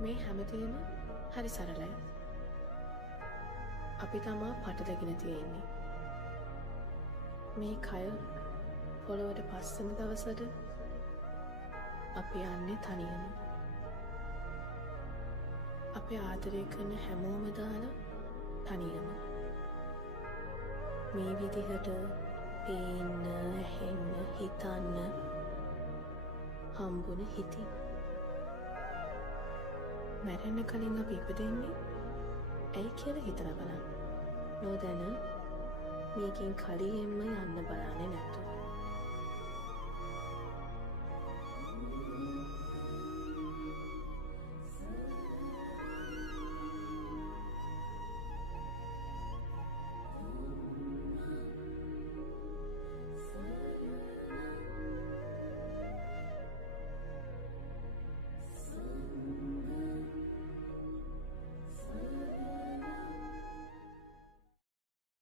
මේ හැමදේම හරි සරලයි. අපි තමා පටලගෙන තියෙන්නේ. මේ කය පොළොවට පස්සෙන දවසට අපි යන්නේ තනියම. අපි ආදරය කරන හැමෝම දාලා තනියම. මේ විදිහට පේන්න, ඇහෙන්න, හිතන්න හම්බුන හිතින්. මැරෙන්න කලින් අපි ඉපදෙන්නේ ඇයි කියලා හිතලා බලන්න. නොදැන මේකෙන් කලියෙන්ම යන්න බලන්නේ නැතු.